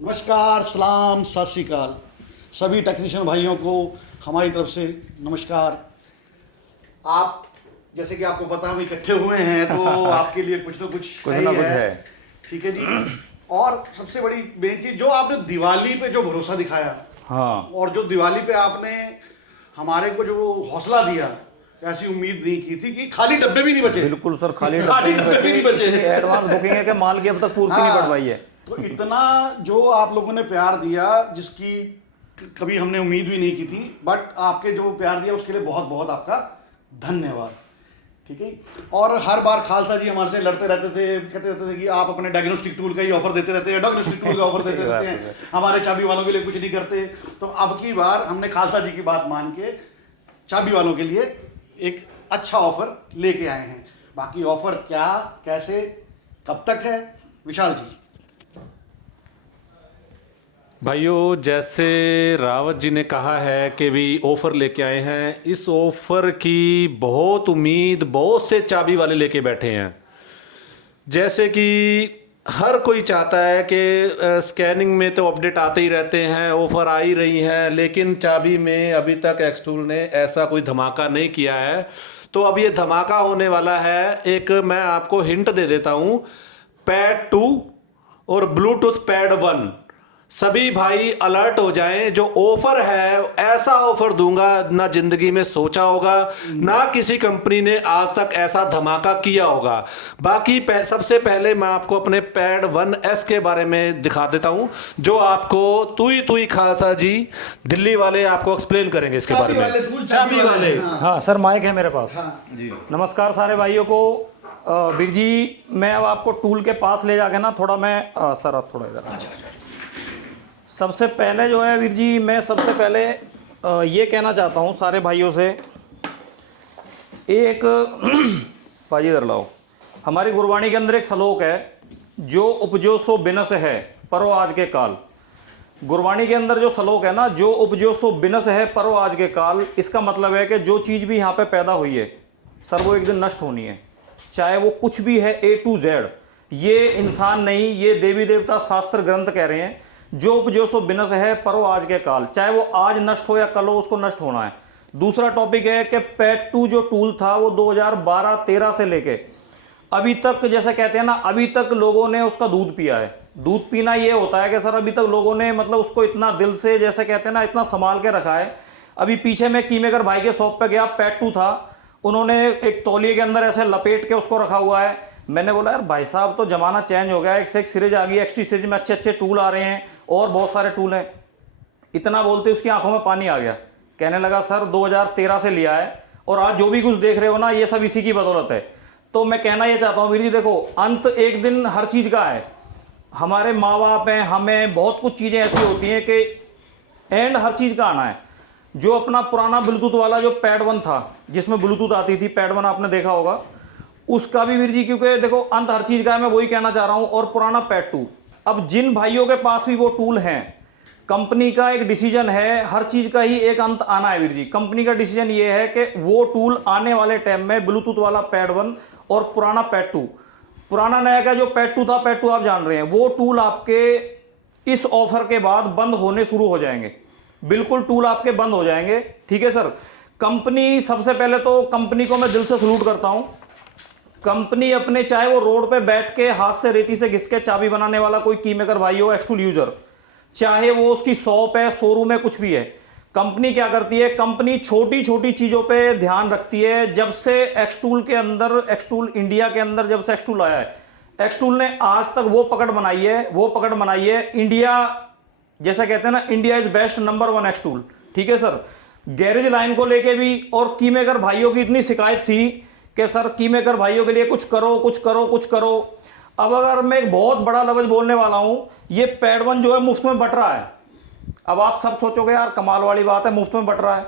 नमस्कार, सलाम, सत श्री अकाल। सभी टेक्नीशियन भाइयों को हमारी तरफ से नमस्कार। आप जैसे कि आपको पता हम इकट्ठे हुए हैं तो आपके लिए कुछ ना कुछ है। ठीक है जी। और सबसे बड़ी मेन चीज जो आपने दिवाली पे जो भरोसा दिखाया, हाँ, और जो दिवाली पे आपने हमारे को जो हौसला दिया, ऐसी उम्मीद नहीं की थी कि खाली डब्बे भी नहीं बचे। बिल्कुल सर, खाली डब्बे भी नहीं बचे। एडवांस बुकिंग है कि माल की अब तक पूर्ति नहीं पड़ पाई है। तो इतना जो आप लोगों ने प्यार दिया, जिसकी कभी हमने उम्मीद भी नहीं की थी, बट आपके जो प्यार दिया उसके लिए बहुत बहुत आपका धन्यवाद। ठीक है। और हर बार खालसा जी हमारे से लड़ते रहते थे, कहते रहते थे कि आप अपने डायग्नोस्टिक टूल का ही ऑफर देते रहते हैं, डायग्नोस्टिक टूल का ऑफर देते रहते हैं, हमारे चाबी वालों के लिए कुछ नहीं करते। तो अब की बार हमने खालसा जी की बात मान के चाबी वालों के लिए एक अच्छा ऑफर लेके आए हैं। बाकी ऑफर क्या, कैसे, कब तक है, विशाल जी। भाइयों, जैसे रावत जी ने कहा है कि भी ऑफ़र लेके आए हैं, इस ऑफ़र की बहुत उम्मीद बहुत से चाबी वाले लेके बैठे हैं। जैसे कि हर कोई चाहता है कि स्कैनिंग में तो अपडेट आते ही रहते हैं, ऑफ़र आ ही रही हैं, लेकिन चाबी में अभी तक एक्सटूल ने ऐसा कोई धमाका नहीं किया है। तो अब ये धमाका होने वाला है। एक मैं आपको हिंट दे देता हूँ, पैड 2 और ब्लूटूथ पैड 1, सभी भाई अलर्ट हो जाएं। जो ऑफर है, ऐसा ऑफर दूंगा ना जिंदगी में सोचा होगा, ना किसी कंपनी ने आज तक ऐसा धमाका किया होगा। बाकी सबसे पहले मैं आपको अपने पैड 1S के बारे में दिखा देता हूं, जो आपको तुई खालसा जी दिल्ली वाले आपको एक्सप्लेन करेंगे इसके बारे में। चाबी वाले। हाँ सर, माइक है मेरे पास। हाँ जी, नमस्कार सारे भाइयों को। वीर जी, मैं अब आपको टूल के पास ले जाके ना थोड़ा मैं सर आप थोड़ा इधर। सबसे पहले जो है वीर जी, मैं सबसे पहले ये कहना चाहता हूँ सारे भाइयों से, एक पाजी इधर लाओ। हमारी गुरबाणी के अंदर एक श्लोक है, जो उपजो सो बिनस है परो आज के काल। गुरबाणी के अंदर जो श्लोक है ना, जो उपजो सो बिनस है परो आज के काल, इसका मतलब है कि जो चीज़ भी यहाँ पे पैदा हुई है सर, वो एक दिन नष्ट होनी है। चाहे वो कुछ भी है, A to Z। ये इंसान नहीं, ये देवी देवता शास्त्र ग्रंथ कह रहे हैं, जो उपजो सो बिनस है परो आज के काल। चाहे वो आज नष्ट हो या कल हो, उसको नष्ट होना है। दूसरा टॉपिक है कि पैड 2 जो टूल था वो 2012-13 से लेके अभी तक, जैसे कहते हैं ना, अभी तक लोगों ने उसका दूध पिया है। दूध पीना ये होता है कि सर अभी तक लोगों ने मतलब उसको इतना दिल से, जैसे कहते हैं ना, इतना संभाल के रखा है। अभी पीछे मैं कीमेकर भाई के शॉप पे गया, पैड 2 था, उन्होंने एक तौलिए के अंदर ऐसे लपेट के उसको रखा हुआ है। मैंने बोला यार भाई साहब, तो ज़माना चेंज हो गया, एक से एक सीरीज आ गई, XT सीरीज में अच्छे अच्छे टूल आ रहे हैं और बहुत सारे टूल हैं। इतना बोलते उसकी आंखों में पानी आ गया। कहने लगा सर 2013 से लिया है और आज जो भी कुछ देख रहे हो ना, ये सब इसी की बदौलत है। तो मैं कहना ये चाहता हूँ वीर जी, देखो, अंत एक दिन हर चीज़ का है। हमारे माँ बाप हैं, हमें बहुत कुछ चीज़ें ऐसी होती हैं कि एंड हर चीज़ का आना है। जो अपना पुराना ब्लूटूथ वाला जो पैड 1 था, जिसमें ब्लूटूथ आती थी, पैड 1 आपने देखा होगा, उसका भी वीर जी, क्योंकि देखो अंत हर चीज़ का है, मैं वही कहना चाह रहा हूँ। और पुराना पैड 2, अब जिन भाइयों के पास भी वो टूल हैं, कंपनी का एक डिसीजन है, हर चीज़ का ही एक अंत आना है वीर जी। कंपनी का डिसीजन ये है कि वो टूल आने वाले टाइम में ब्लूटूथ वाला पैड 1 और पुराना पैड 2, पुराना नया का जो पैड 2 था, पैड 2 आप जान रहे हैं, वो टूल आपके इस ऑफर के बाद बंद होने शुरू हो जाएंगे। बिल्कुल टूल आपके बंद हो जाएंगे। ठीक है सर। कंपनी, सबसे पहले तो कंपनी को मैं दिल से सलूट करता हूं। कंपनी अपने, चाहे वो रोड पे बैठ के हाथ से रेती से घिस के चाबी बनाने वाला कोई कीमेकर भाई हो, एक्सटूल यूजर, चाहे वो उसकी शॉप है, शोरूम है, कुछ भी है, कंपनी क्या करती है, कंपनी छोटी छोटी चीजों पे ध्यान रखती है। जब से एक्सटूल के अंदर, एक्सटूल इंडिया के अंदर जब से एक्सटूल आया है, एक्सटूल ने आज तक वो पकड़ बनाई है इंडिया, जैसा कहते हैं ना, इंडिया इज बेस्ट, नंबर 1 एक्सटूल। ठीक है सर। गैरेज लाइन को लेके भी, और कीमेकर भाइयों की इतनी शिकायत थी कि सर कीमेकर भाइयों के लिए कुछ करो, कुछ करो, कुछ करो। अब अगर मैं एक बहुत बड़ा लफ्ज बोलने वाला हूं, ये पैड 1 जो है मुफ्त में बट रहा है। अब आप सब सोचोगे यार कमाल वाली बात है, मुफ्त में बट रहा है।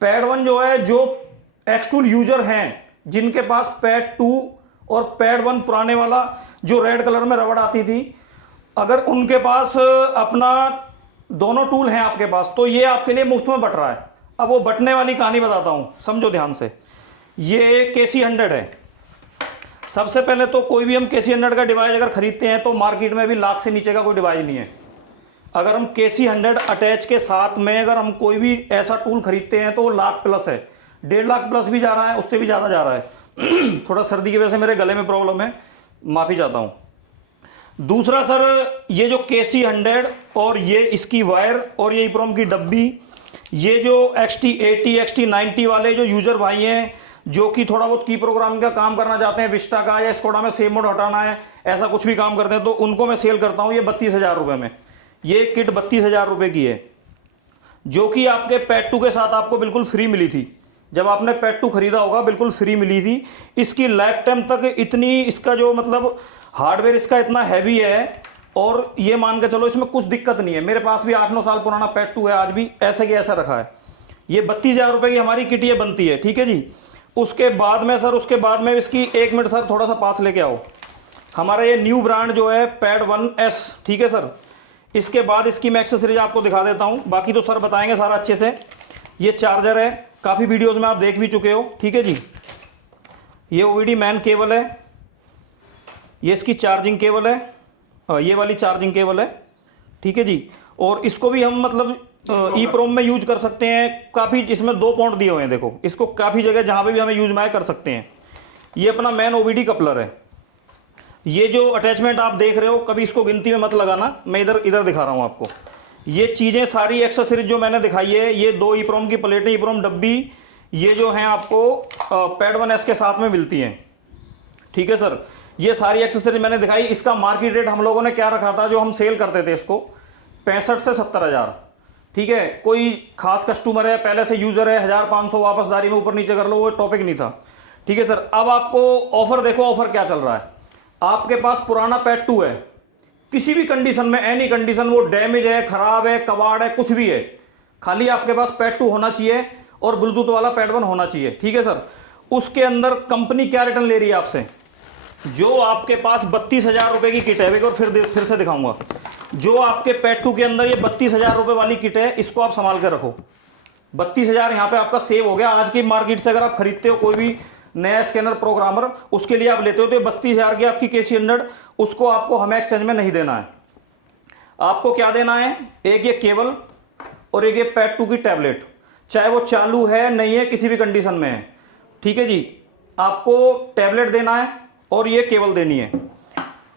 पैड 1 जो है, जो एक्सटूल यूजर हैं, जिनके पास पैड 2 और पैड 1 पुराने वाला जो रेड कलर में रबड़ आती थी, अगर उनके पास अपना दोनों टूल हैं आपके पास, तो ये आपके लिए मुफ्त में बट रहा है। अब वो बटने वाली कहानी बताता हूं, समझो ध्यान से। ये KC 100 है। सबसे पहले तो कोई भी हम KC100 का डिवाइस अगर खरीदते हैं तो मार्केट में भी लाख से नीचे का कोई डिवाइस नहीं है। अगर हम KC100 अटैच के साथ में अगर हम कोई भी ऐसा टूल खरीदते हैं तो वो लाख प्लस है, 1.5 लाख प्लस भी जा रहा है, उससे भी ज़्यादा जा रहा है। थोड़ा सर्दी की वजह से मेरे गले में प्रॉब्लम है, माफ़ी चाहता हूँ। दूसरा सर, ये जो KC100 और ये इसकी वायर और ये EEPROM की डब्बी, ये जो XT80 XT90 वाले जो यूज़र भाई हैं जो कि थोड़ा बहुत की प्रोग्रामिंग का काम करना चाहते हैं, विस्टा का या स्कोडा में सेव मोड हटाना है, ऐसा कुछ भी काम करते हैं, तो उनको मैं सेल करता हूँ ये 32,000 रुपये में। ये किट 32,000 रुपये की है, जो कि आपके पेट 2 के साथ आपको बिल्कुल फ्री मिली थी। जब आपने पेट 2 खरीदा होगा बिल्कुल फ्री मिली थी। इसकी लाइफ टाइम तक इतनी, इसका जो मतलब हार्डवेयर इसका इतना हैवी है, और ये मान के चलो इसमें कुछ दिक्कत नहीं है। मेरे पास भी 8-9 साल पुराना पेट 2 है, आज भी ऐसे के ऐसा रखा है। ये 32,000 रुपये की हमारी किट ये बनती है, ठीक है जी। उसके बाद में सर, उसके बाद में इसकी 1 मिनट सर थोड़ा सा पास लेके आओ। हमारा ये न्यू ब्रांड जो है पैड 1S, ठीक है सर। इसके बाद इसकी मैं एक्सेसरीज आपको दिखा देता हूँ, बाकी तो सर बताएंगे सारा अच्छे से। ये चार्जर है, काफ़ी वीडियोस में आप देख भी चुके हो, ठीक है जी। ये OVD मैन केबल है, ये इसकी चार्जिंग केबल है, ये वाली चार्जिंग केबल है, ठीक है जी। और इसको भी हम मतलब EEPROM में यूज कर सकते हैं। काफ़ी इसमें 2 पोर्ट दिए हुए हैं, देखो इसको काफ़ी जगह जहाँ पे भी हमें यूज में कर सकते हैं। ये अपना मैन OVD कपलर है। ये जो अटैचमेंट आप देख रहे हो, कभी इसको गिनती में मत लगाना, मैं इधर दिखा रहा हूँ आपको। ये चीज़ें सारी एक्सेसरीज जो मैंने दिखाई है, ये 2 EEPROM की प्लेटें, EEPROM डब्बी, ये जो हैं आपको पैड 1S के साथ में मिलती हैं, ठीक है सर। ये सारी एक्सेसरीज मैंने दिखाई। इसका मार्केट रेट हम लोगों ने क्या रखा था, जो हम सेल करते थे इसको 65 से 70,000, ठीक है। कोई खास कस्टमर है, पहले से यूज़र है, 1,500 वापसदारी में ऊपर नीचे कर लो, वो टॉपिक नहीं था, ठीक है सर। अब आपको ऑफर देखो, ऑफर क्या चल रहा है। आपके पास पुराना पैड 2 है, किसी भी कंडीशन में, एनी कंडीशन, वो डैमेज है, खराब है, कबाड़ है, कुछ भी है, खाली आपके पास पैड 2 होना चाहिए और ब्लूटूथ वाला पैड 1 होना चाहिए, ठीक है सर। उसके अंदर कंपनी क्या रिटर्न ले रही है आपसे, जो आपके पास 32,000 रुपये की किट है, एक और फिर से दिखाऊंगा। जो आपके पैड 2 के अंदर ये 32,000 रुपये वाली किट है, इसको आप संभाल कर रखो। 32,000 यहाँ पे आपका सेव हो गया। आज की मार्केट से अगर आप खरीदते हो कोई भी नया स्कैनर प्रोग्रामर, उसके लिए आप लेते हो, तो ये 32,000 की आपकी KC100, उसको आपको हमें एक्सचेंज में नहीं देना है। आपको क्या देना है, एक ये केबल और एक ये पैड 2 की टैबलेट, चाहे वो चालू है नहीं है, किसी भी कंडीशन में है, ठीक है जी। आपको टैबलेट देना है और ये केबल देनी है।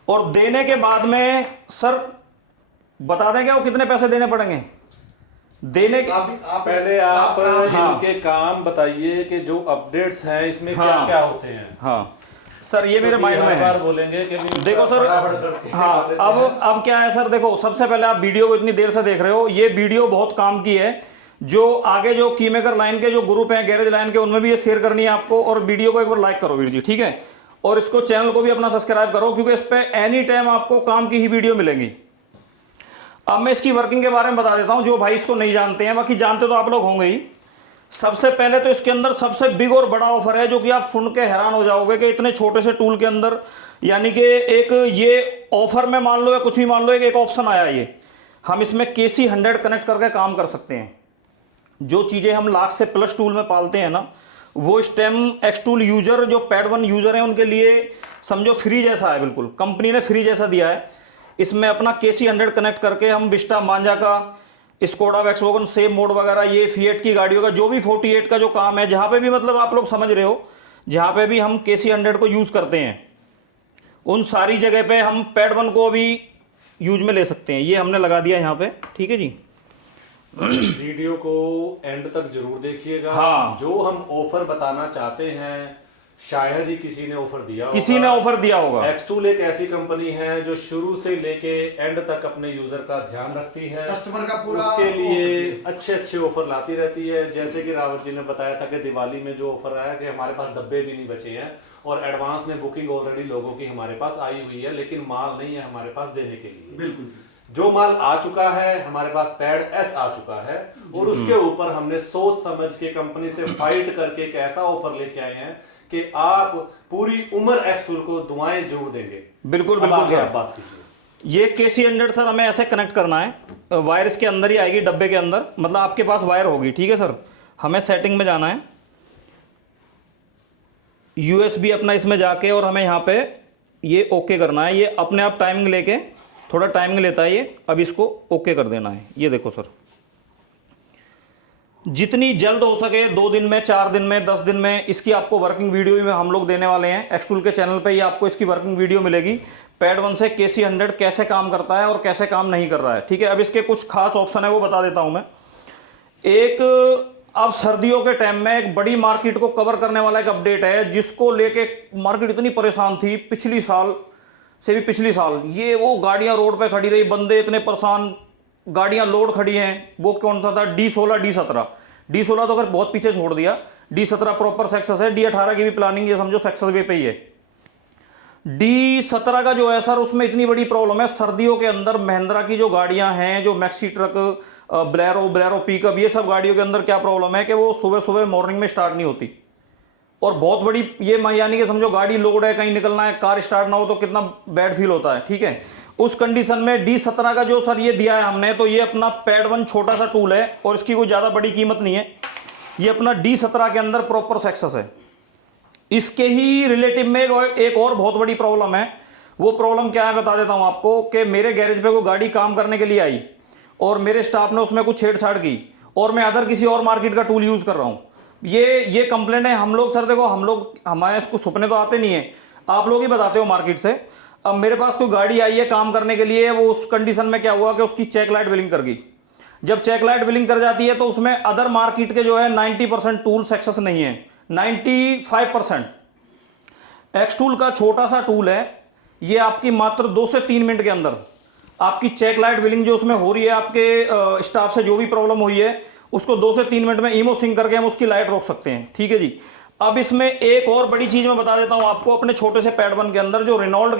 और देने के बाद में सर बता देंगे वो कितने पैसे देने पड़ेंगे देने के। पहले आप इनके काम बताइए कि जो अपडेट्स हैं इसमें क्या क्या होते हैं। हाँ सर, ये मेरे माइंड में है, बोलेंगे कि देखो सर। हाँ, अब क्या है सर, देखो सबसे पहले आप वीडियो को इतनी देर से देख रहे हो, ये वीडियो बहुत काम की है। जो आगे जो की मेकर लाइन के जो ग्रुप हैं, गैरेज लाइन के, उनमें भी ये शेयर करनी है आपको। और वीडियो को एक बार लाइक करो वीर जी, ठीक है। और इसको चैनल को भी अपना सब्सक्राइब करो, क्योंकि इस पर एनी टाइम आपको काम की ही वीडियो मिलेंगी। अब मैं इसकी वर्किंग के बारे में बता देता हूं, जो भाई इसको नहीं जानते हैं, बाकी जानते तो आप लोग होंगे ही। सबसे पहले तो इसके अंदर सबसे बिग और बड़ा ऑफर है, जो कि आप सुन के हैरान हो जाओगे कि इतने छोटे से टूल के अंदर, यानी कि एक ये ऑफर में मान लो या कुछ भी मान लो, एक ऑप्शन आया, ये हम इसमें KC100 कनेक्ट करके काम कर सकते हैं। जो चीज़ें हम लाख से प्लस टूल में पालते हैं ना, वो स्टेम एक्स टूल यूजर, जो पैड 1 यूजर हैं, उनके लिए समझो फ्री जैसा है, बिल्कुल कंपनी ने फ्री जैसा दिया है। इसमें अपना KC100 कनेक्ट करके हम विस्टा, मांजा का, स्कोडा, वैक्सवैगन, सेम मोड वगैरह, ये फिएट की गाड़ियों का जो भी 48 का जो काम है, जहाँ पे भी मतलब आप लोग समझ रहे हो, जहाँ पे भी हम KC100 को यूज़ करते हैं, उन सारी जगह पे हम पैड 1 को भी यूज में ले सकते हैं। ये हमने लगा दिया यहाँ पे, ठीक है जी। वीडियो को एंड तक जरूर देखिएगा। हाँ, जो हम ऑफर बताना चाहते हैं, शायद ही किसी ने ऑफर दिया होगा। किसी ने ऑफर दिया होगा। एक्सटूल एक ऐसी कंपनी है जो शुरू से लेके एंड तक अपने यूजर का ध्यान रखती है, कस्टमर का पूरा, उसके लिए अच्छे अच्छे ऑफर लाती रहती है। जैसे कि रावत जी ने बताया था कि दिवाली में जो ऑफर आया कि हमारे पास डब्बे भी नहीं बचे हैं और एडवांस में बुकिंग ऑलरेडी लोगों की हमारे पास आई हुई है, लेकिन माल नहीं है हमारे पास देने के लिए। बिल्कुल, जो माल आ चुका है, हमारे पास पैड S आ चुका है और उसके ऊपर हमने सोच समझ के कंपनी से फाइट करके एक ऐसा ऑफर लेके आए हैं कि आप पूरी उम्र एक्सटूल को दुआएं जरूर देंगे। बिल्कुल बिल्कुल क्या बात कीजिए। ये KC100 सर हमें ऐसे कनेक्ट करना है, वायर इसके अंदर ही आएगी, डब्बे के अंदर, मतलब आपके पास वायर होगी, ठीक है सर। हमें सेटिंग में जाना है, USB अपना इसमें जाके और हमें यहाँ पे ये ओके करना है। ये अपने आप टाइमिंग लेके, थोड़ा टाइमिंग लेता है ये। अब इसको ओके कर देना है। ये देखो सर, जितनी जल्द हो सके 2 दिन में, 4 दिन में, 10 दिन में इसकी आपको वर्किंग वीडियो भी हम लोग देने वाले हैं। एक्सटूल के चैनल पे ये आपको इसकी वर्किंग वीडियो मिलेगी। पैड 1 से KC100 कैसे काम करता है और कैसे काम नहीं कर रहा है, ठीक है। अब इसके कुछ खास ऑप्शन है वो बता देता हूं मैं। एक, अब सर्दियों के टाइम में एक बड़ी मार्केट को कवर करने वाला एक अपडेट है, जिसको लेके मार्केट इतनी परेशान थी पिछली साल से भी पिछली साल। ये वो गाड़ियां रोड पे खड़ी रही, बंदे इतने परेशान, गाड़ियां लोड खड़ी हैं। वो कौन सा था? D16 D17। D16 तो अगर बहुत पीछे छोड़ दिया, D17 प्रॉपर सक्सेस है। D18 की भी प्लानिंग ये समझो सक्सेस वे पे ही है। D17 का जो है सर, उसमें इतनी बड़ी प्रॉब्लम है सर्दियों के अंदर। महिंद्रा की जो गाड़ियां हैं, जो मैक्सी ट्रक, ब्लेरो पिकअप, ये सब गाड़ियों के अंदर क्या प्रॉब्लम है कि वो सुबह सुबह मॉर्निंग में स्टार्ट नहीं होती। और बहुत बड़ी ये यानी कि समझो गाड़ी लोड है, कहीं निकलना है, कार स्टार्ट ना हो तो कितना बैड फील होता है, ठीक है। उस कंडीशन में D17 का जो सर ये दिया है हमने, तो ये अपना पैड 1 छोटा सा टूल है और इसकी कोई ज़्यादा बड़ी कीमत नहीं है। ये अपना D17 के अंदर प्रॉपर सक्सेस है। इसके ही रिलेटिव में एक और बहुत बड़ी प्रॉब्लम है। वो प्रॉब्लम क्या है बता देता हूं आपको, कि मेरे गैरेज पे कोई गाड़ी काम करने के लिए आई और मेरे स्टाफ ने उसमें कुछ छेड़छाड़ की और मैं अदर किसी और मार्केट का टूल यूज़ कर रहा हूं। ये कंप्लेंट है। हम लोग सर देखो, हमारे इसको सपने तो आते नहीं है, आप लोग ही बताते हो मार्केट से। अब मेरे पास कोई गाड़ी आई है काम करने के लिए, वो उस कंडीशन में क्या हुआ कि उसकी चेक लाइट बिलिंग कर गई। जब चेक लाइट बिलिंग कर जाती है तो उसमें अदर मार्केट के जो है 90% टूल सक्सेस नहीं है, 95%। एक्स टूल का छोटा सा टूल है, ये आपकी मात्र 2 से 3 मिनट के अंदर आपकी चेक लाइट बिलिंग जो उसमें हो रही है, आपके स्टाफ से जो भी प्रॉब्लम हुई है, उसको 2 से 3 मिनट में ईमो सिंक करके हम उसकी लाइट रोक सकते हैं, ठीक है जी। अब इसमें एक और बड़ी चीज मैं बता देता हूं आपको, अपने छोटे से पैड 1 के अंदर, जो रिनॉल्ट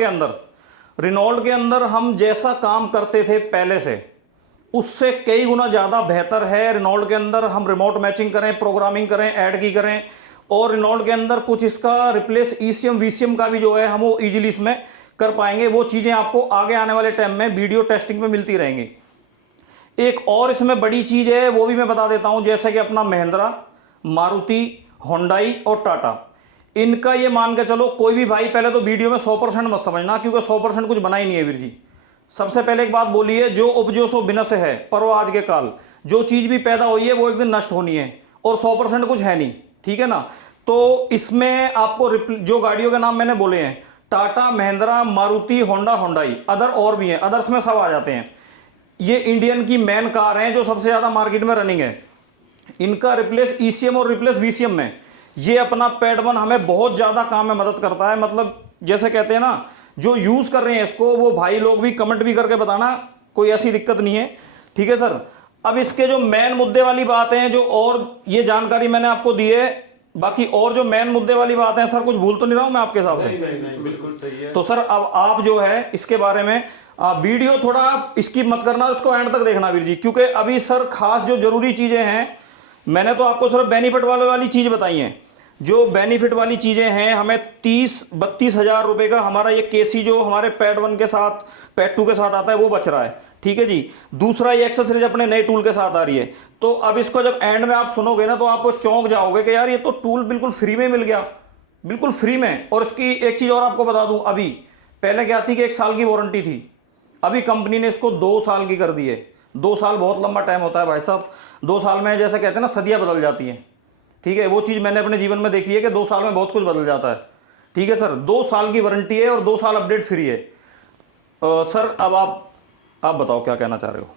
के अंदर हम जैसा काम करते थे पहले से, उससे कई गुना ज़्यादा बेहतर है। रिनॉल्ट के अंदर हम रिमोट मैचिंग करें, प्रोग्रामिंग करें, ऐड की करें, और रिनॉल्ट के अंदर कुछ इसका रिप्लेस ECM VCM का भी जो है हम वो ईजिली इसमें कर पाएंगे। वो चीज़ें आपको आगे आने वाले टाइम में वीडियो टेस्टिंग में मिलती रहेंगी। एक और इसमें बड़ी चीज़ है, वो भी मैं बता देता हूँ। जैसे कि अपना महिंद्रा, मारुति, होंडाई और टाटा, इनका ये मान के चलो, कोई भी भाई पहले तो वीडियो में 100% मत समझना, क्योंकि 100% कुछ बना ही नहीं है वीर जी। सबसे पहले एक बात बोली है, जो उपजो सो बिनस है, पर वो आज के काल। जो चीज़ भी पैदा हुई है वो एक दिन नष्ट होनी है, और 100% कुछ है नहीं, ठीक है ना। तो इसमें आपको जो गाड़ियों के नाम मैंने बोले हैं, Tata, Mahindra, Maruti, Honda, Hyundai, other और भी हैं, अदर्स में सब आ जाते हैं। ये इंडियन की मेन कार हैं जो सबसे ज़्यादा मार्केट में रनिंग है। इनका रिप्लेस ECM और रिप्लेस VCM में ये अपना पैड 1 हमें बहुत ज़्यादा काम में मदद करता है। मतलब जैसे कहते हैं ना, जो यूज़ कर रहे हैं इसको, वो भाई लोग भी कमेंट भी करके बताना, कोई ऐसी दिक्कत नहीं है, ठीक है सर। अब इसके जो मेन मुद्दे वाली बात है, जो और ये जानकारी मैंने आपको दी है, बाकी और जो मेन मुद्दे वाली बात है सर, कुछ भूल तो नहीं रहा हूं मैं आपके हिसाब से? नहीं, बिल्कुल सही है। तो सर अब आप जो है इसके बारे में वीडियो थोड़ा स्किप मत करना, उसको एंड तक देखना वीर जी, क्योंकि अभी सर खास जो जरूरी चीज़ें हैं, मैंने तो आपको सिर्फ बेनिफिट वाली चीज़ बताई हैं। जो बेनिफिट वाली चीज़ें हैं, हमें 30-32 हज़ार रुपये का हमारा ये KC जो हमारे पैड 1 के साथ, पैड 2 के साथ आता है, वो बच रहा है, ठीक है जी। दूसरा, ये एक्सेसरीज अपने नए टूल के साथ आ रही है। तो अब इसको जब एंड में आप सुनोगे ना, तो आप चौंक जाओगे कि यार ये तो टूल बिल्कुल फ्री में मिल गया, बिल्कुल फ्री में। और इसकी एक चीज़ और आपको बता दूं, अभी पहले क्या थी कि 1 साल की वारंटी थी, अभी कंपनी ने इसको 2 साल की कर दी है। 2 साल बहुत लंबा टाइम होता है भाई साहब। 2 साल में जैसे कहते हैं ना, सदियाँ बदल जाती हैं, ठीक है। वो चीज़ मैंने अपने जीवन में देखी है कि 2 साल में बहुत कुछ बदल जाता है, ठीक है सर। 2 साल की वारंटी है और 2 साल अपडेट फ्री है। सर अब आप बताओ क्या कहना चाह रहे हो,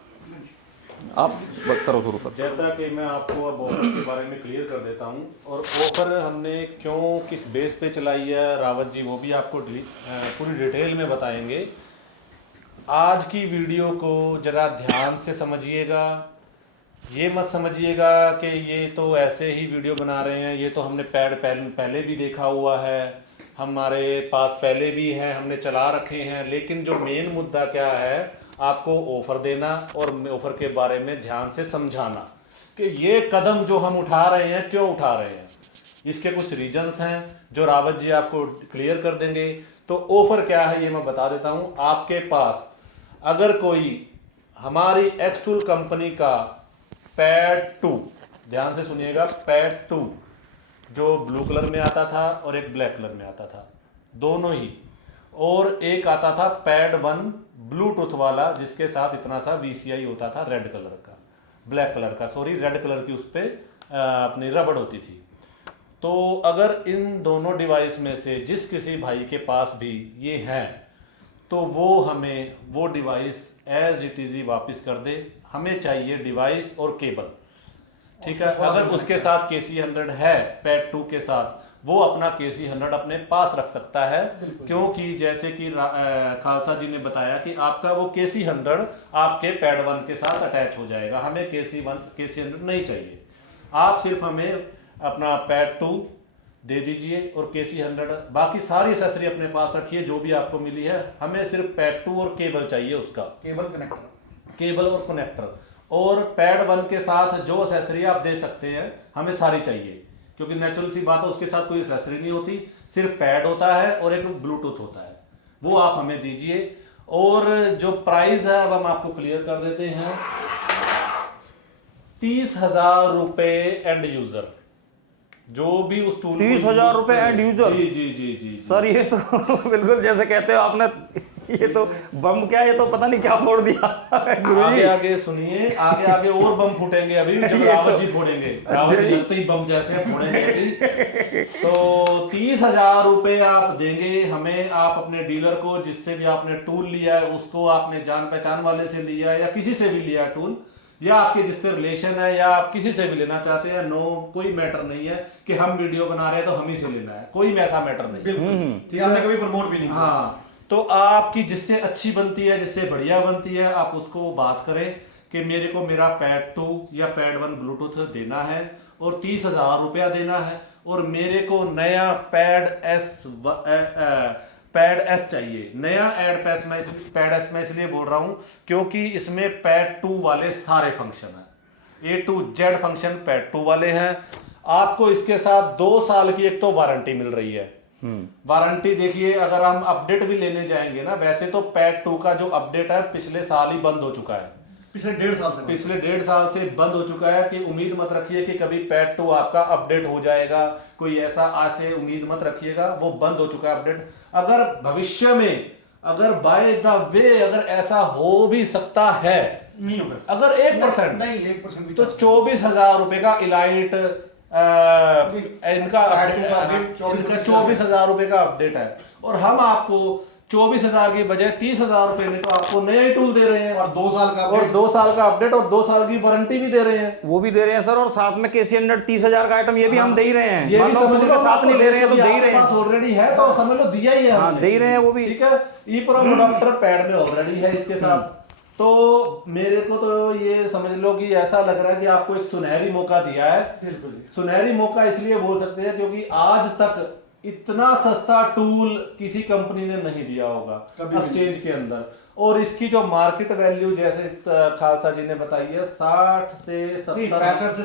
आप करो शुरू सर। जैसा कि मैं आपको अब ऑफर के बारे में क्लियर कर देता हूं, और ऑफर हमने क्यों, किस बेस पे चलाई है रावत जी, वो भी आपको पूरी डिटेल में बताएंगे। आज की वीडियो को जरा ध्यान से समझिएगा। ये मत समझिएगा कि ये तो ऐसे ही वीडियो बना रहे हैं, ये तो हमने पैड पहले भी देखा हुआ है, हमारे पास पहले भी है, हमने चला रखे हैं। लेकिन जो मेन मुद्दा क्या है, आपको ऑफर देना और ऑफर के बारे में ध्यान से समझाना कि ये कदम जो हम उठा रहे हैं, क्यों उठा रहे हैं। इसके कुछ रीजंस हैं जो रावत जी आपको क्लियर कर देंगे। तो ऑफर क्या है ये मैं बता देता हूं। आपके पास अगर कोई हमारी एक्सटूल कंपनी का पैड 2, ध्यान से सुनिएगा, पैड 2 जो ब्लू कलर में आता था और एक ब्लैक कलर में आता था, दोनों ही। और एक आता था पैड 1 ब्लूटूथ वाला, जिसके साथ इतना सा VCI होता था रेड कलर का, ब्लैक कलर का सॉरी, रेड कलर की उस पर अपनी रबड़ होती थी। तो अगर इन दोनों डिवाइस में से जिस किसी भाई के पास भी ये हैं, तो वो हमें वो डिवाइस एज इट इज़ ही वापस कर दे। हमें चाहिए डिवाइस और केबल, ठीक है। अगर उसके साथ KC100 है पैड 2 के साथ, वो अपना KC100 अपने पास रख सकता है, क्योंकि जैसे कि खालसा जी ने बताया कि आपका वो KC100 आपके पैड 1 के साथ अटैच हो जाएगा। हमें KC100 नहीं चाहिए, आप सिर्फ हमें अपना पैड 2 दे दीजिए और KC100, बाकी सारी एसेसरी अपने पास रखिए जो भी आपको मिली है। हमें सिर्फ पैड 2 और केबल चाहिए, उसका केबल और कनेक्टर। और पैड 1 के साथ जो एसेसरी आप दे सकते हैं हमें सारी चाहिए, क्योंकि नेचुरल सी बात है उसके साथ कोई एसेसरी नहीं होती, सिर्फ पैड होता है और एक ब्लूटूथ होता है, वो आप हमें दीजिए। और जो प्राइस है अब हम आपको क्लियर कर देते हैं, 30,000 रुपए एंड यूजर, जो भी उस टूल 30,000 रुपए एंड यूजर। जी जी जी जी सर ये तो बिल्कुल जैसे कहते हो आपने, ये तो बम क्या, ये तो पता नहीं क्या फोड़ दिया गुरुजी। आगे आगे सुनिए, आगे आगे और बम फूटेंगे अभी जब रावत जी फोड़ेंगे, रावत जी लगते ही बम जैसे फोड़ेंगे अभी। तो 30,000 रुपए आप देंगे हमें, आप अपने डीलर को, जिससे भी आपने टूल लिया है उसको, आपने जान पहचान वाले से लिया है या किसी से भी लिया टूल, या आपके जिससे रिलेशन है, या आप किसी से भी लेना चाहते हैं, नो कोई मैटर नहीं है कि हम वीडियो बना रहे हैं तो हम ही से लेना है, कोई वैसा मैटर नहीं। ठीक है, हमने कभी प्रमोट भी नहीं किया। हाँ, तो आपकी जिससे अच्छी बनती है, जिससे बढ़िया बनती है, आप उसको बात करें कि मेरे को मेरा पैड 2 या पैड 1 ब्लूटूथ देना है और 30,000 रुपया देना है, और मेरे को नया पैड S चाहिए, नया पैड S मैं इसलिए बोल रहा हूं क्योंकि इसमें पैड 2 वाले सारे फंक्शन हैं, A to Z function pad 2 वाले हैं। आपको इसके साथ 2 साल की एक तो वारंटी मिल रही है। वारंटी देखिए, अगर हम अपडेट भी लेने जाएंगे ना, वैसे तो पैड 2 का जो अपडेट है पिछले साल ही बंद हो चुका है, पिछले 1.5 साल से बंद हो चुका है। कि उम्मीद मत रखिए कि कभी पैड 2 आपका अपडेट हो जाएगा, कोई ऐसा आज से उम्मीद मत रखिएगा, वो बंद हो चुका है अपडेट। अगर भविष्य में, अगर बाय द वे अगर ऐसा हो भी सकता है, नहीं होगा, अगर 1% नहीं 1% भी, तो 24,000 रुपए का इलाइट इनका 24,000 रुपए का अपडेट है, और हम आपको 24,000 की बजाय 30,000 रुपए में तो आपको नया ही टूल दे रहे हैं, और 2 साल का, और 2 साल का अपडेट और 2 साल की वारंटी भी दे रहे हैं, वो भी दे रहे हैं सर। और साथ में KC100 30,000 का आइटम ये भी हम दे ही रहे हैं, ये भी समझ लो, साथ नहीं ले रहे हैं तो दे ही रहे हैं, ऑलरेडी है तो समझ लो दिया ही है, हाँ दे ही रहे हैं वो भी। ठीक है। ई-प्रो अडॉप्टर पैड में ऑलरेडी है इसके साथ। तो मेरे को तो ये समझ लो कि ऐसा लग रहा है कि आपको एक सुनहरी मौका दिया है। बिल्कुल सुनहरी मौका इसलिए बोल सकते हैं क्योंकि आज तक इतना सस्ता टूल किसी कंपनी ने नहीं दिया होगा एक्सचेंज के अंदर। और इसकी जो मार्केट वैल्यू जैसे खालसा जी ने बताई है 60 से 70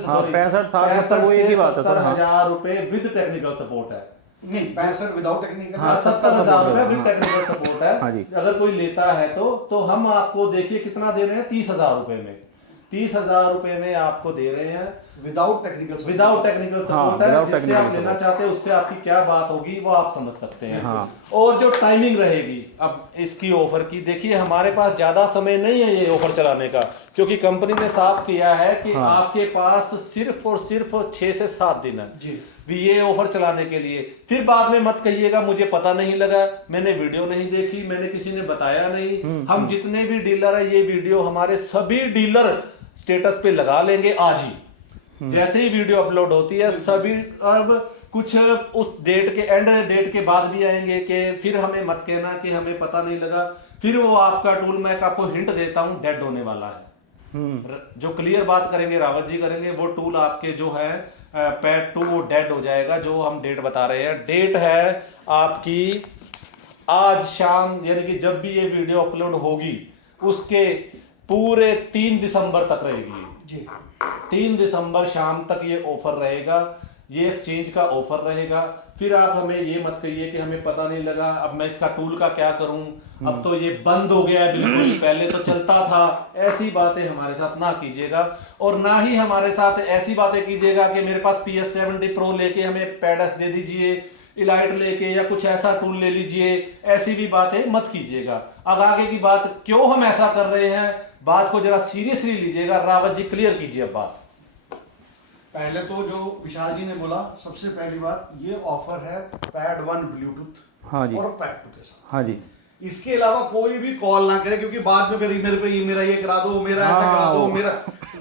65-60 वो एक ही बात है सर। 70,000 रुपए विद टेक्निकल सपोर्ट है, नहीं 65 विदाउट टेक्निकल, हाँ 70,000 रुपए विद टेक्निकल सपोर्ट है। हाँ जी। अगर कोई लेता है तो हम आपको देखिए कितना दे रहे हैं, 30,000 रुपए में, 30,000 रुपए में आपको दे रहे हैं विदाउट टेक्निकल सपोर्ट है। जिससे आप लेना चाहते हैं उससे आपकी क्या बात होगी वो आप समझ सकते हैं। और जो टाइमिंग रहेगी अब इसकी ऑफर की, देखिए हमारे पास ज्यादा समय नहीं है ये ऑफर चलाने का, क्योंकि कंपनी ने साफ किया है कि आपके पास सिर्फ और सिर्फ 6 से 7 दिन है जी ये ऑफर चलाने के लिए। फिर बाद में मत कहिएगा मुझे पता नहीं लगा, मैंने वीडियो नहीं देखी, मैंने किसी ने बताया नहीं। हम जितने भी डीलर है, ये वीडियो हमारे सभी डीलर स्टेटस पे लगा लेंगे आज ही, जैसे ही वीडियो अपलोड होती है सभी। अब कुछ उस डेट के एंड डेट के बाद भी आएंगे कि फिर हमें मत कहना कि हमें पता नहीं लगा, फिर वो आपका टूल, मैं आपको हिंट देता हूं, डेड होने वाला है। जो क्लियर बात करेंगे रावत जी करेंगे, वो टूल आपके जो है पैड 2 वो डेड हो जाएगा। जो हम डेट बता रहे हैं, डेट है आपकी आज शाम, यानी कि जब भी ये वीडियो अपलोड होगी उसके पूरे 3 दिसंबर तक रहेगी जी। 3 दिसंबर शाम तक ये ऑफर रहेगा। ये एक्सचेंज का ऑफर रहेगा। फिर आप हमें ये मत कहिए कि हमें पता नहीं लगा, अब मैं इसका टूल का क्या करूं, अब तो ये बंद हो गया है बिल्कुल, पहले तो चलता था। ऐसी बातें हमारे साथ ना कीजिएगा, और ना ही हमारे साथ ऐसी बातें कीजिएगा कि मेरे पास PS70 Pro लेके हमें पैडस दे दीजिए, इलाइट लेके या कुछ ऐसा टूल ले लीजिए, ऐसी भी बातें मत कीजिएगा। अब आगे की बात, क्यों हम ऐसा कर रहे हैं, बात को जरा सीरियसली लीजिएगा। रावत जी क्लियर कीजिए अब बात। पहले तो जो विशाल जी ने बोला, सबसे पहली बात, ये ऑफर है पैड 1 ब्लूटूथ हाँ जी, और पैड 2 के साथ। हाँ जी, इसके अलावा कोई भी कॉल ना करे, क्योंकि बाद में फिर मेरे पे मेरा ये करा दो, मेरा ऐसा करा दो, मेरा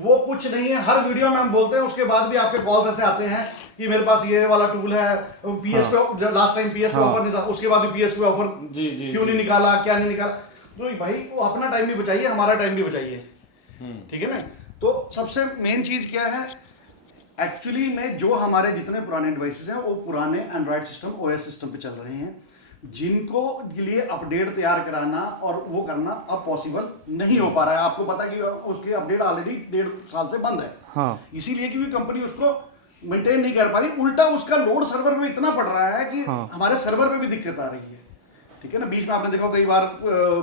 वो कुछ नहीं है। हर वीडियो में हम बोलते हैं, उसके बाद भी आपके कॉल्स ऐसे आते हैं कि मेरे पास ये वाला टूल है, PS पे लास्ट टाइम PS पे ऑफर नहीं था, उसके बाद भी PS पे ऑफर क्यों नहीं निकाला, क्या नहीं निकाला। तो भाई वो अपना टाइम भी बचाइए, हमारा टाइम भी बचाइए, ठीक है ना। तो सबसे मेन चीज क्या है, एक्चुअली में जो हमारे जितने पुराने डिवाइसेस हैं वो पुराने एंड्रॉयड सिस्टम, OS सिस्टम पे चल रहे हैं, जिनको के लिए अपडेट तैयार कराना और वो करना अब पॉसिबल नहीं हो पा रहा है। आपको पता है कि उसकी अपडेट ऑलरेडी 1.5 साल से बंद है। हाँ, इसीलिए कि कंपनी उसको मेंटेन नहीं कर पा रही, उल्टा उसका लोड सर्वर पे इतना पड़ रहा है कि हमारे सर्वर पे भी दिक्कत आ रही है, ठीक है ना। बीच में आपने देखा कई बार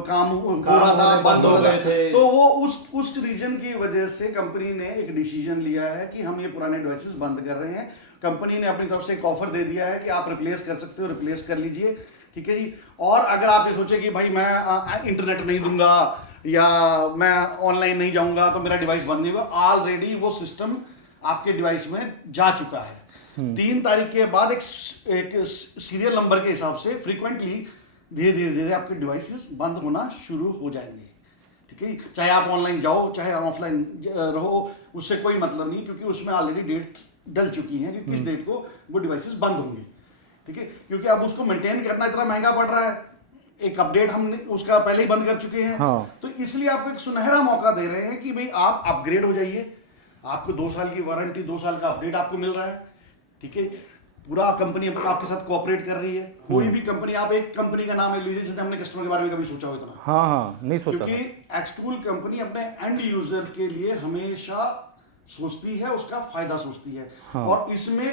काम हो रहा था, बंद हो रहा था, तो वो उस रीजन की वजह से कंपनी ने एक डिसीजन लिया है कि हम ये पुराने डिवाइसेस बंद कर रहे हैं। कंपनी ने अपनी तरफ से एक ऑफर दे दिया है कि आप रिप्लेस कर सकते हो, रिप्लेस कर लीजिए, ठीक है जी। और अगर आप ये सोचे कि भाई मैं इंटरनेट नहीं दूंगा या मैं ऑनलाइन नहीं जाऊंगा तो मेरा डिवाइस बंद नहीं होगा, ऑलरेडी वो सिस्टम आपके डिवाइस में जा चुका है। 3 तारीख के बाद एक सीरियल नंबर के हिसाब से फ्रीक्वेंटली धीरे धीरे धीरे आपके डिवाइसेस बंद होना शुरू हो जाएंगे, ठीक है। चाहे आप ऑनलाइन जाओ चाहे ऑफलाइन रहो, उससे कोई मतलब नहीं, क्योंकि उसमें ऑलरेडी डेट डल चुकी है कि किस डेट को वो डिवाइसेस बंद होंगे, ठीक है। क्योंकि अब उसको मेंटेन करना इतना महंगा पड़ रहा है, एक अपडेट हम उसका पहले ही बंद कर चुके हैं। तो इसलिए आपको एक सुनहरा मौका दे रहे हैं कि भाई आप अपग्रेड हो जाइए, आपको 2 साल की वारंटी, 2 साल का अपडेट आपको मिल रहा है, ठीक है। पूरा कंपनी आपके साथ कोऑपरेट कर रही है। कोई भी कंपनी, आप एक कंपनी का नाम ले लीजिए जिसने हमने कस्टमर के बारे में कभी सोचा हो इतना, हाँ, नहीं सोचा, क्योंकि एक्सटूल कंपनी अपने एंड यूजर के लिए हमेशा सोचती है, उसका फायदा सोचती है। और इसमें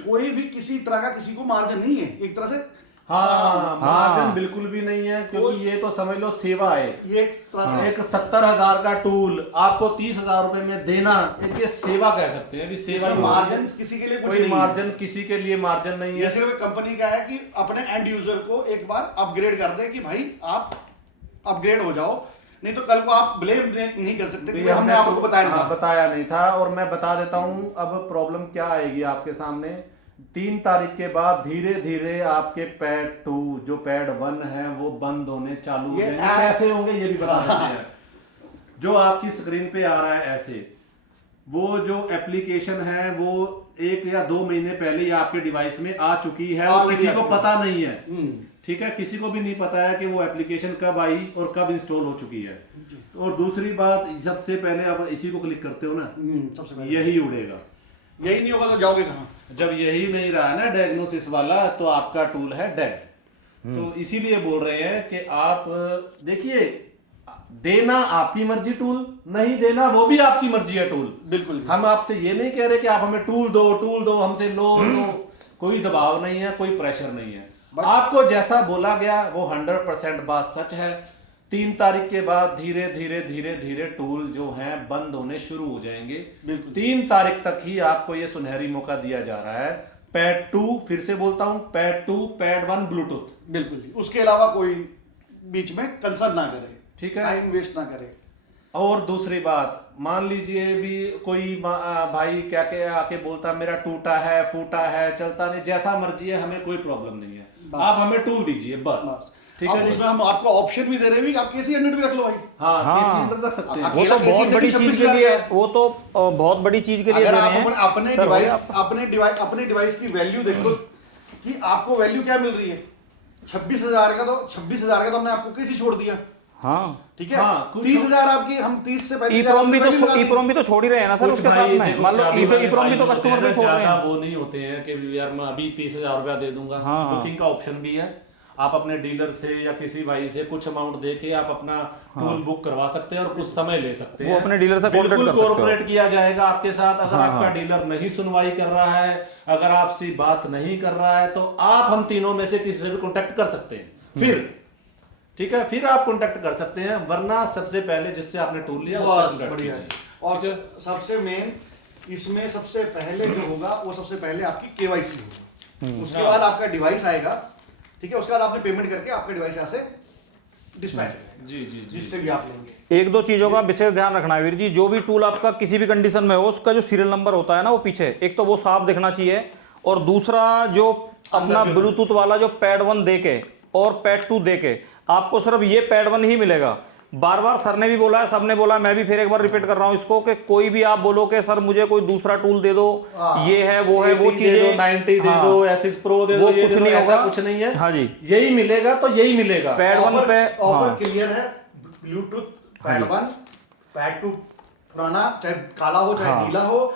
कोई भी किसी तरह का किसी को मार्जिन नहीं है, एक तरह से मार्जिन बिल्कुल भी नहीं है, क्योंकि ये तो समझ लो सेवा है। ये एक तरह से एक 70,000 का टूल आपको 30,000 रुपए में देना, एक ये सेवा कह सकते हैं, सेवा। मार्जिन किसी के लिए कुछ कोई नहीं मार्जिन किसी के लिए मार्जिन नहीं है। ये सिर्फ कंपनी का है कि अपने एंड यूजर को एक बार अपग्रेड कर दे कि भाई आप अपग्रेड हो जाओ, नहीं तो कल को आप ब्लेम नहीं कर सकते कि हमने आपको बताया नहीं था। और मैं बता देता हूं अब प्रॉब्लम क्या आएगी आपके सामने। 3 तारीख के बाद धीरे धीरे आपके पैड 2 जो पैड 1 है वो बंद होने चालू हो जाएंगे। कैसे होंगे ये भी बता देते हैं। जो आपकी स्क्रीन पे आ रहा है ऐसे, वो जो एप्लीकेशन है वो 1 या 2 महीने पहले ही आपके डिवाइस में आ चुकी है और किसी को पता नहीं है, ठीक है। किसी को भी नहीं पता है कि वो एप्लीकेशन कब आई और कब इंस्टॉल हो चुकी है। और दूसरी बात, सबसे पहले आप इसी को क्लिक करते हो ना, सबसे पहले यही उड़ेगा। यही नहीं होगा तो जाओगे कहाँ? जब यही नहीं रहा ना डायग्नोसिस वाला, तो आपका टूल है डेड। तो इसीलिए बोल रहे हैं कि आप देखिए, देना आपकी मर्जी टूल, नहीं देना वो भी आपकी मर्जी है टूल। बिल्कुल, हम आपसे ये नहीं कह रहे कि आप हमें टूल दो हमसे लो। कोई दबाव नहीं है, कोई प्रेशर नहीं है। आपको जैसा बोला गया वो 100% बात सच है। 3 तारीख के बाद धीरे धीरे धीरे धीरे टूल जो हैं बंद होने शुरू हो जाएंगे। 3 तारीख तक ही आपको ये सुनहरी मौका दिया जा रहा है। पैड 2, फिर से बोलता हूं, पैड 2 पैड 1 ब्लूटूथ, बिल्कुल जी। उसके अलावा कोई बीच में कंसर्न ना करे, ठीक है, टाइम वेस्ट ना करे। और दूसरी बात, मान लीजिए भी कोई भाई क्या क्या आके बोलता मेरा टूटा है, फूटा है, चलता नहीं, जैसा मर्जी है, हमें कोई प्रॉब्लम नहीं है। आप हमें टूल दीजिए बस, ठीक है। उसमें हम आपको ऑप्शन भी दे रहे हैं, आप केसी 100 भी रख लो भाई। हाँ, केसी 100 रख सकते हैं। वो तो बहुत बड़ी चीज के लिए, वो तो बहुत बड़ी चीज के लिए अगर आप अपने डिवाइस की वैल्यू देखो कि आपको वैल्यू क्या मिल रही है। 26,000 का तो 26,000 का तो हमने आपको कैसे छोड़ दिया, हाँ, ठीक है। 30,000 आपकी, हम 30 से पहले ईप्रोम भी तो छोड़ ही रहे हैं ना सर उसके साथ में। मान लो ईप्रोम भी तो कस्टमर पे छोड़ रहे हैं। वो नहीं होते हैं कि यार मैं अभी 30,000 रुपया दे दूंगा। बुकिंग का ऑप्शन भी है। आप अपने डीलर से या किसी भाई से कुछ अमाउंट दे के आप अपना टूल बुक करवा सकते हैं और कुछ समय ले सकते हैं। वो अपने डीलर से कॉन्टेक्ट बिल्कुल कर सकते हो। कोऑपरेट किया जाएगा आपके साथ। अगर आपका डीलर नहीं सुनवाई कर रहा है, अगर आपसे बात नहीं कर रहा है, तो आप हम तीनों में से किसी से भी कॉन्टेक्ट कर सकते हैं। फिर ठीक है, फिर आप कॉन्टेक्ट कर सकते हैं, वरना सबसे पहले जिससे आपने टूल लिया उससे बस contact बढ़िया है। कीजिए। और सबसे मेन इसमें सबसे पहले जो होगा वो सबसे पहले आपकी केवाईसी होगी, उसके बाद आपका डिवाइस आएगा, ठीक है, उसके बाद आपने पेमेंट करके आपका डिवाइस यहाँ से डिस्पैच हो जाएगा, जी जी जी। जिससे भी आप लेंगे। एक दो चीजों का विशेष ध्यान रखना है वीर जी, जो भी टूल आपका किसी भी कंडीशन में हो उसका जो सीरियल नंबर होता है ना वो पीछे एक तो वो साफ दिखना चाहिए, और दूसरा जो अपना ब्लूटूथ वाला जो पैड 1 देके और पैड 2 देके आपको सिर्फ ये पैड 1 ही मिलेगा। बार बार सर ने भी बोला है, सबने बोला, मैं भी फिर एक बार रिपीट कर रहा हूँ इसको कि कोई भी आप बोलो कि सर मुझे कोई दूसरा टूल दे दो, ये है वो है, वो चीजें 90 दे दो, S6 Pro दे दो, वो ये कुछ दे दो, नहीं ऐसा होगा। कुछ नहीं है। हाँ जी, यही मिलेगा तो यही मिलेगा। पैड 1 पे ऑफर क्लियर है, ब्लूटूथ पैड 1 पैड 2 पुराना चाहे काला हो चाहे नीला हो,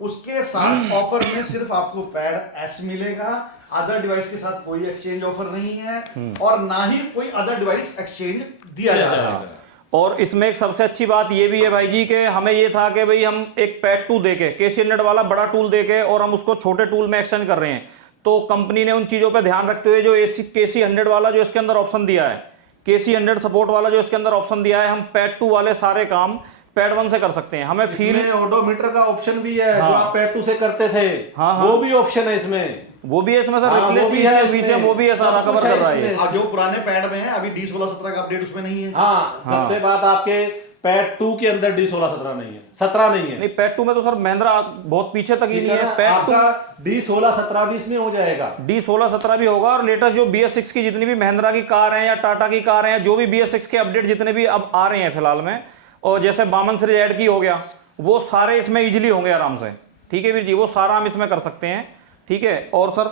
उसके साथ ऑफर में सिर्फ आपको पैड S मिलेगा। अदर डिवाइस के साथ कोई एक्सचेंज ऑफर नहीं है और ना ही कोई अदर डिवाइस एक्सचेंज दिया जा रहा है। और इसमें एक सबसे अच्छी बात ये भी है भाई जी कि हमें ये था कि भाई हम एक पैड 2 देके KC100 वाला बड़ा टूल देके और हम उसको छोटे टूल में एक्सचेंज कर रहे हैं, तो कंपनी ने उन चीज़ों पे ध्यान रखते हुए जो KC100 वाला जो इसके अंदर ऑप्शन दिया है, KC100 सपोर्ट वाला जो इसके अंदर ऑप्शन दिया है, हम पैड 2 वाले सारे काम पैड 1 से कर सकते हैं। हमें फील ओडोमीटर का ऑप्शन भी है, जो आप पैड 2 से करते थे, वो भी ऑप्शन है इसमें, वो भी है इसमें सर, हाँ, रिप्लेस वो भी है फीचर इसमें। वो भी है, सारा सब कवर कुछ है कर रहा है। इसमें। और जो पुराने पैड में है अभी D16-17 का अपडेट उसमें नहीं है। हाँ, सबसे बात आपके पैड 2 के अंदर D16-17 नहीं है, 17 नहीं है। नहीं, पैड 2 में तो सर महिंद्रा बहुत पीछे तक ही नहीं है। पैड 2 आपका D16-17 भी इसमें हो जाएगा, D16-17 भी होगा, और लेटेस्ट जो BS6 की जितनी भी महिंद्रा की कार है या टाटा की कार है, जो भी BS6 के अपडेट जितने भी अब आ रहे हैं फिलहाल में, और जैसे 52 सीरीज ऐड की हो गया, वो सारे इसमें इजीली होंगे आराम से। ठीक है वीर जी, वो सारा हम इसमें कर सकते हैं। ठीक है, और सर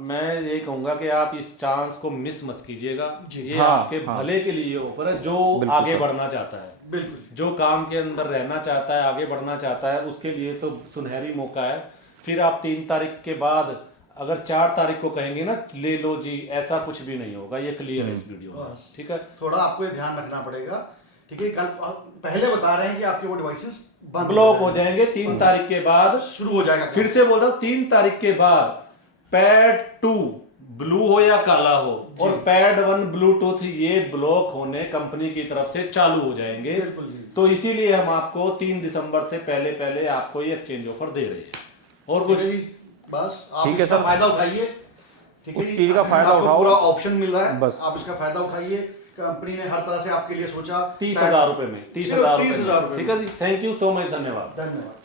मैं ये कहूंगा कि आप इस चांस को मिस मत कीजिएगा। ये हाँ, आपके भले के लिए ऑफर है, जो आगे बढ़ना चाहता है, बिल्कुल, जो काम के अंदर रहना चाहता है, आगे बढ़ना चाहता है, उसके लिए तो सुनहरी मौका है। फिर आप 3 तारीख के बाद अगर 4 तारीख को कहेंगे ना ले लो जी, ऐसा कुछ भी नहीं होगा, ये क्लियर है इस वीडियो में। ठीक है, थोड़ा आपको ये ध्यान रखना पड़ेगा। ठीक है, कल पहले बता रहे हैं कि आपके वो डिवाइसेस ब्लॉक हो जाएंगे 3 तारीख के बाद, शुरू हो जाएगा। फिर से बोल रहा हूं 3 तारीख के बाद पैड 2 ब्लू हो या काला हो और पैड 1 ब्लूटूथ ये ब्लॉक होने कंपनी की तरफ से चालू हो जाएंगे। तो इसीलिए हम आपको 3 दिसंबर से पहले पहले आपको ये एक्सचेंज ऑफर दे रहे हैं। और कुछ बस आप ठीक है इसका सर, फायदा उठाइए। ठीक है उस जी, चीज का फायदा आपको उठाओ, पूरा ऑप्शन मिल रहा है, बस आप इसका फायदा उठाइए। कंपनी ने हर तरह से आपके लिए सोचा। 30,000 रुपए में, 30,000 30,000 रुपए ठीक है जी, थैंक यू सो मच, धन्यवाद। धन्यवाद।